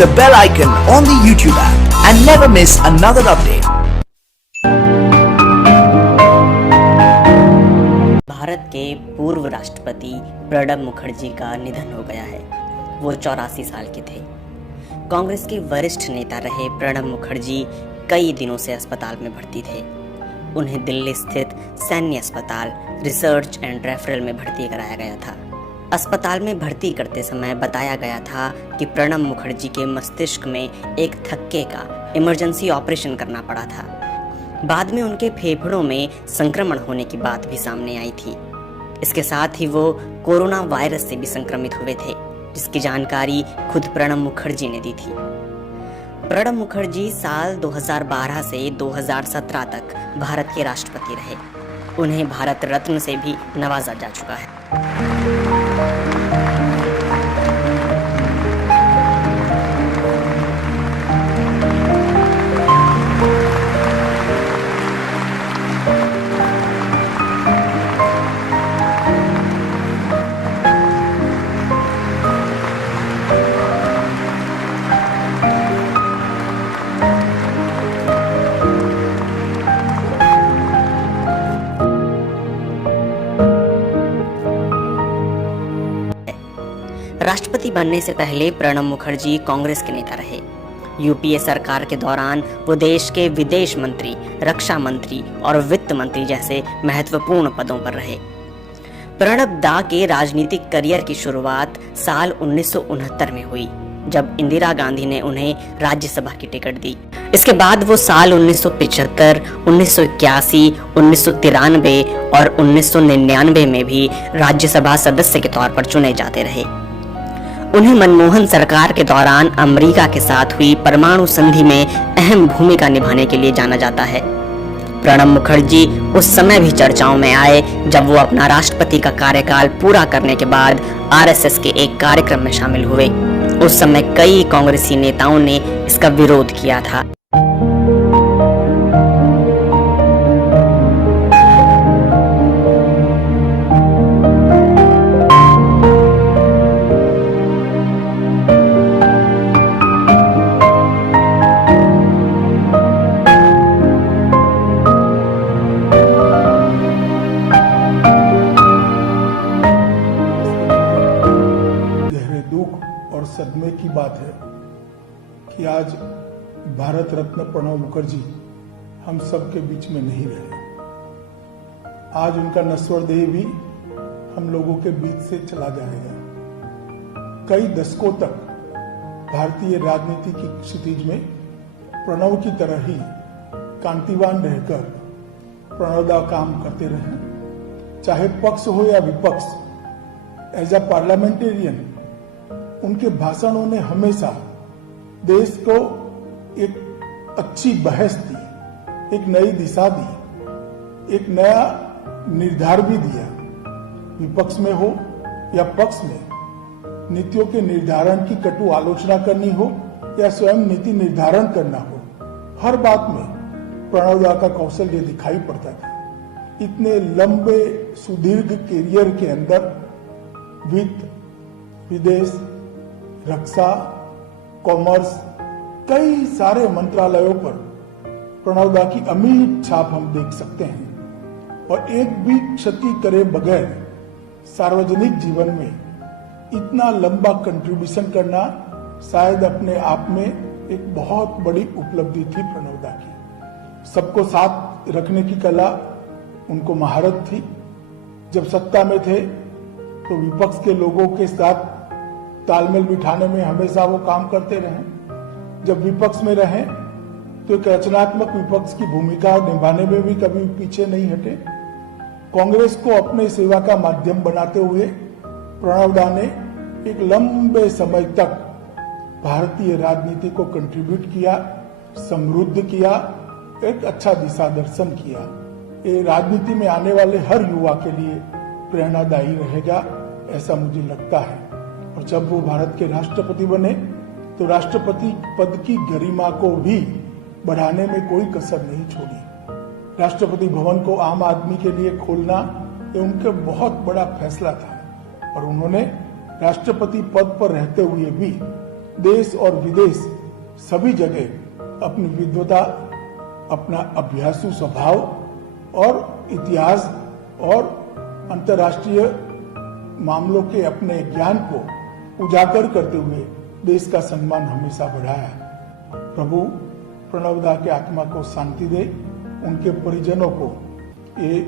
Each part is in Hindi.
the bell icon on the YouTube app and never miss another update. Bharat के पूर्व राष्ट्रपति प्रणब मुखर्जी का निधन हो गया है। वो 84 साल के थे। कांग्रेस के वरिष्ठ नेता रहे प्रणब मुखर्जी कई दिनों से अस्पताल में भर्ती थे। उन्हें दिल्ली स्थित सैन्य अस्पताल रिसर्च एंड रेफरल में भर्ती कराया गया था। अस्पताल में भर्ती करते समय बताया गया था कि प्रणब मुखर्जी के मस्तिष्क में एक थक्के का इमरजेंसी ऑपरेशन करना पड़ा था। बाद में उनके फेफड़ों में संक्रमण होने की बात भी सामने आई थी। इसके साथ ही वो कोरोना वायरस से भी संक्रमित हुए थे, जिसकी जानकारी खुद प्रणब मुखर्जी ने दी थी। प्रणब मुखर्जी साल 2012 से 2017 तक भारत के राष्ट्रपति रहे। उन्हें भारत रत्न से भी नवाजा जा चुका है। राष्ट्रपति बनने से पहले प्रणब मुखर्जी कांग्रेस के नेता रहे। यूपीए सरकार के दौरान वो देश के विदेश मंत्री, रक्षा मंत्री और वित्त मंत्री जैसे महत्वपूर्ण पदों पर रहे। प्रणब दा के राजनीतिक करियर की शुरुआत साल 1969 में हुई, जब इंदिरा गांधी ने उन्हें राज्यसभा की टिकट दी। इसके बाद वो साल 1975, 1981, 1993 और 1999 में भी राज्यसभा सदस्य के तौर पर चुने जाते रहे। उन्हें मनमोहन सरकार के दौरान अमेरिका के साथ हुई परमाणु संधि में अहम भूमिका निभाने के लिए जाना जाता है। प्रणब मुखर्जी उस समय भी चर्चाओं में आए जब वो अपना राष्ट्रपति का कार्यकाल पूरा करने के बाद आरएसएस के एक कार्यक्रम में शामिल हुए। उस समय कई कांग्रेसी नेताओं ने इसका विरोध किया था। और सदमे की बात है कि आज भारत रत्न प्रणब मुखर्जी हम सब के बीच में नहीं रहे। आज उनका नश्वर देह भी हम लोगों के बीच से चला जाएगा। कई दशकों तक भारतीय राजनीति की क्षितिज में प्रणब की तरह ही कांतिवान रहकर प्रणवदा काम करते रहे। चाहे पक्ष हो या विपक्ष, एज अ पार्लियामेंटेरियन उनके भाषणों ने हमेशा देश को एक अच्छी बहस दी, एक नई दिशा दी, एक नया निर्धार भी दिया। विपक्ष में हो या पक्ष में, नीतियों के निर्धारण की कटु आलोचना करनी हो या स्वयं नीति निर्धारण करना हो, हर बात में प्रणब दा का कौशल्य दिखाई पड़ता था। इतने लंबे सुदीर्घ कैरियर के अंदर वित्त, विदेश, रक्षा, कॉमर्स, कई सारे मंत्रालयों पर प्रणब दा की अमिट छाप हम देख सकते हैं। और एक भी क्षति करे बगैर सार्वजनिक जीवन में इतना लंबा कंट्रीब्यूशन करना शायद अपने आप में एक बहुत बड़ी उपलब्धि थी प्रणब दा की। सबको साथ रखने की कला उनको महारत थी। जब सत्ता में थे तो विपक्ष के लोगों के साथ तालमेल बिठाने में हमेशा वो काम करते रहे। जब विपक्ष में रहे तो एक रचनात्मक विपक्ष की भूमिका निभाने में भी कभी पीछे नहीं हटे। कांग्रेस को अपने सेवा का माध्यम बनाते हुए प्रणब दा ने एक लंबे समय तक भारतीय राजनीति को कंट्रीब्यूट किया, समृद्ध किया, एक अच्छा दिशा दर्शन किया। ये राजनीति में आने वाले हर युवा के लिए प्रेरणादायी रहेगा, ऐसा मुझे लगता है। और जब वो भारत के राष्ट्रपति बने तो राष्ट्रपति पद की गरिमा को भी बढ़ाने में कोई कसर नहीं छोड़ी। राष्ट्रपति भवन को आम आदमी के लिए खोलना ये उनका बहुत बड़ा फैसला था और उन्होंने राष्ट्रपति पद पर रहते हुए भी देश और विदेश सभी जगह अपनी विद्वता, अपना अभ्यासु स्वभाव और इतिहास और अंतर्राष्ट्रीय मामलों के अपने ज्ञान को उजागर करते हुए देश का सम्मान हमेशा बढ़ाया है। प्रभु प्रणवदा के आत्मा को शांति दे, उनके परिजनों को ये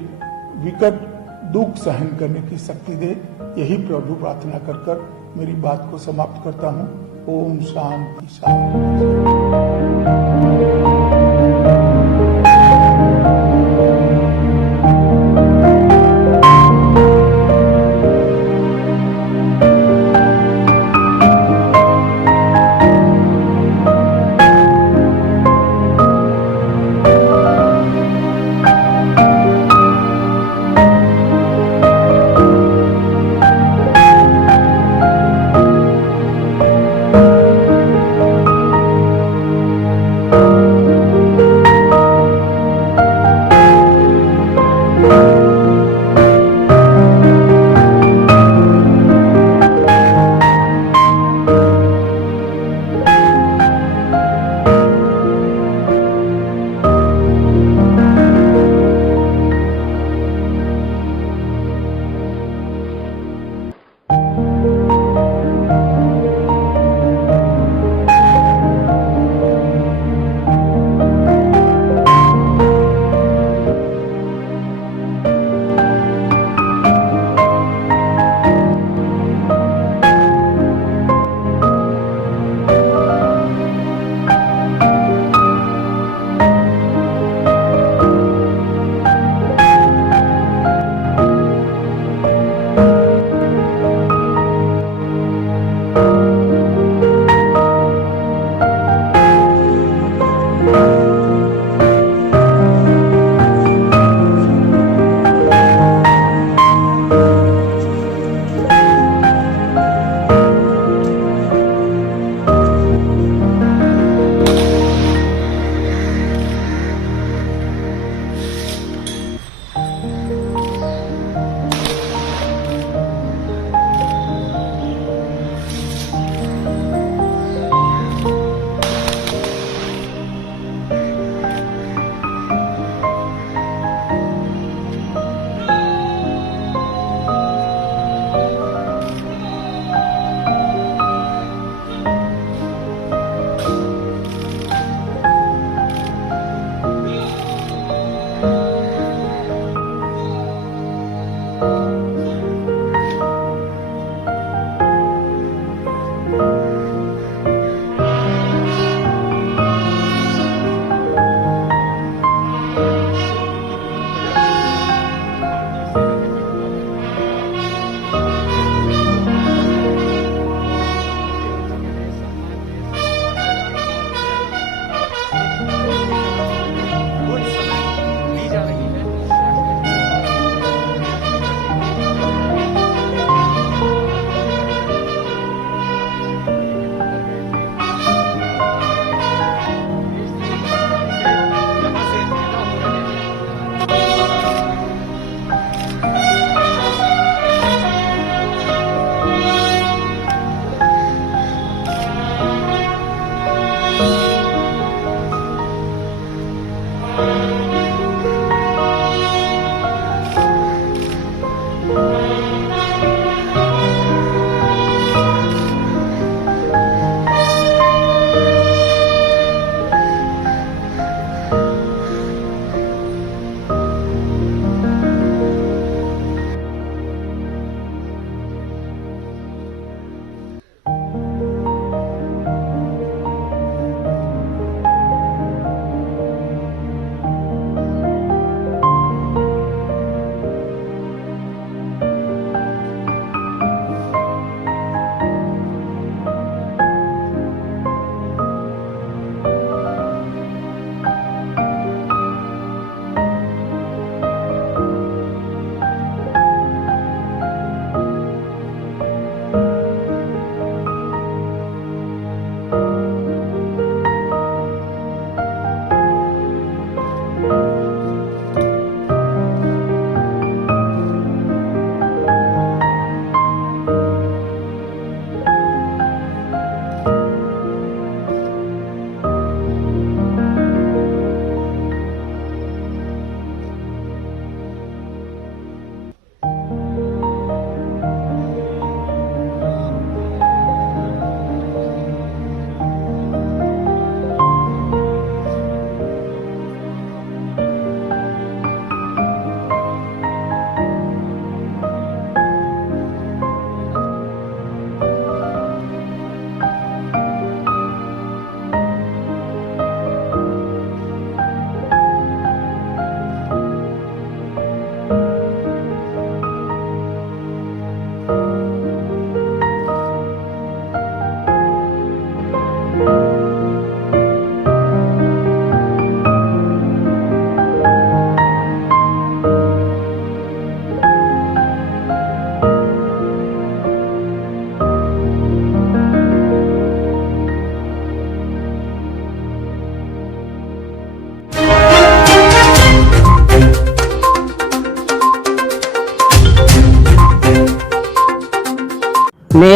विकट दुख सहन करने की शक्ति दे, यही प्रभु प्रार्थना कर कर मेरी बात को समाप्त करता हूँ। ओम शांति शांति।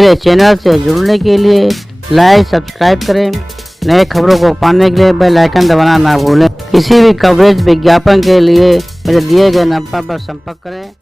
मेरे चैनल से जुड़ने के लिए लाइक सब्सक्राइब करें। नए खबरों को पाने के लिए बेल आइकन दबाना ना भूलें। किसी भी कवरेज विज्ञापन के लिए मेरे दिए गए नंबर पर संपर्क करें।